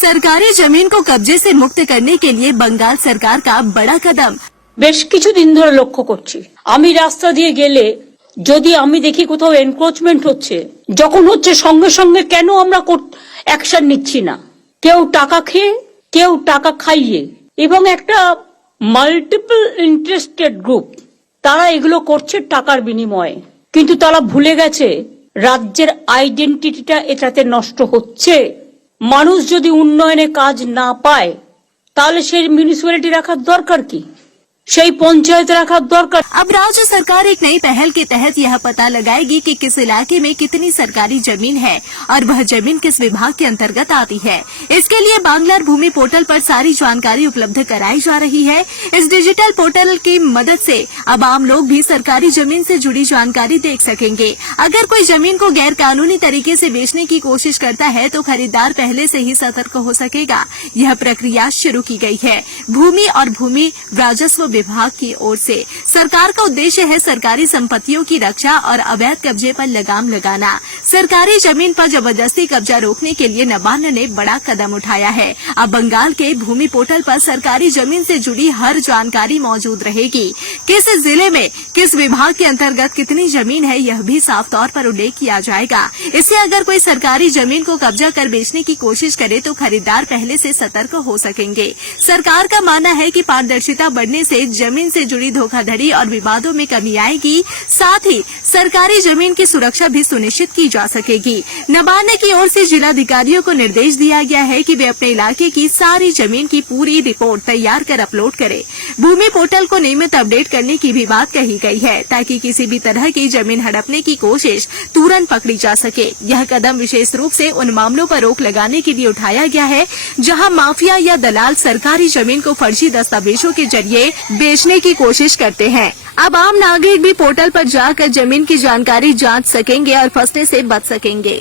सरकारी जमीन को कब्जे से मुक्त करने के लिए बंगाल सरकार का बड़ा कदम। বেশ কিছুদিন ধরে লক্ষ্য করছি, আমি রাস্তা দিয়ে গেলে যদি আমি দেখি কোথাও এনক্রোচমেন্ট হচ্ছে, যখন হচ্ছে সঙ্গে সঙ্গে কেন আমরা অ্যাকশন নিচ্ছি না? কেউ টাকা খেয়ে, কেউ টাকা খাইয়ে, এবং একটা মাল্টিপল ইন্টারেস্টেড গ্রুপ, তারা এগুলো করছে টাকার বিনিময়ে। কিন্তু তারা ভুলে গেছে রাজ্যের আইডেন্টিটিটা এটাতে নষ্ট হচ্ছে। মানুষ যদি উন্নয়নে কাজ না পায় তাহলে সেই মিউনিসিপ্যালিটি রাখার দরকার কি, সেই पंचायत रखा दरकार। अब राज्य सरकार एक नई पहल के तहत यह पता लगाएगी कि किस इलाके में कितनी सरकारी जमीन है और वह जमीन किस विभाग के अंतर्गत आती है। इसके लिए बांग्लार भूमि पोर्टल पर सारी जानकारी उपलब्ध कराई जा रही है। इस डिजिटल पोर्टल की मदद से अब आम लोग भी सरकारी जमीन से जुड़ी जानकारी देख सकेंगे। अगर कोई जमीन को गैर कानूनी तरीके से बेचने की कोशिश करता है तो खरीदार पहले से ही सतर्क हो सकेगा। यह प्रक्रिया शुरू की गई है। भूमि और भूमि राजस्व विभाग की ओर से सरकार का उद्देश्य है सरकारी संपत्तियों की रक्षा और अवैध कब्जे पर लगाम लगाना। सरकारी जमीन पर जबरदस्ती कब्जा रोकने के लिए नबार्ड ने बड़ा कदम उठाया है। अब बंगाल के भूमि पोर्टल पर सरकारी जमीन से जुड़ी हर जानकारी मौजूद रहेगी। किस जिले में किस विभाग के अंतर्गत कितनी जमीन है यह भी साफ तौर पर उल्लेख किया जाएगा। इससे अगर कोई सरकारी जमीन को कब्जा कर बेचने की कोशिश करे तो खरीदार पहले से सतर्क हो सकेंगे। सरकार का मानना है कि पारदर्शिता बढ़ने से जमीन से जुड़ी धोखाधड़ी और विवादों में कमी आएगी, साथ ही सरकारी जमीन की सुरक्षा भी सुनिश्चित की जा सकेगी। नबार्ड की ओर से जिलाधिकारियों को निर्देश दिया गया है कि वे अपने इलाके की सारी जमीन की पूरी रिपोर्ट तैयार कर अपलोड करें। भूमि पोर्टल को नियमित अपडेट करने की भी बात कही गई है ताकि किसी भी तरह की जमीन हड़पने की कोशिश तुरंत पकड़ी जा सके। यह कदम विशेष रूप से उन मामलों पर रोक लगाने के लिए उठाया गया है जहां माफिया या दलाल सरकारी जमीन को फर्जी दस्तावेजों के जरिए बेचने की कोशिश करते हैं। अब आम नागरिक भी पोर्टल पर जाकर जमीन की जानकारी जांच सकेंगे और फंसने से बच सकेंगे।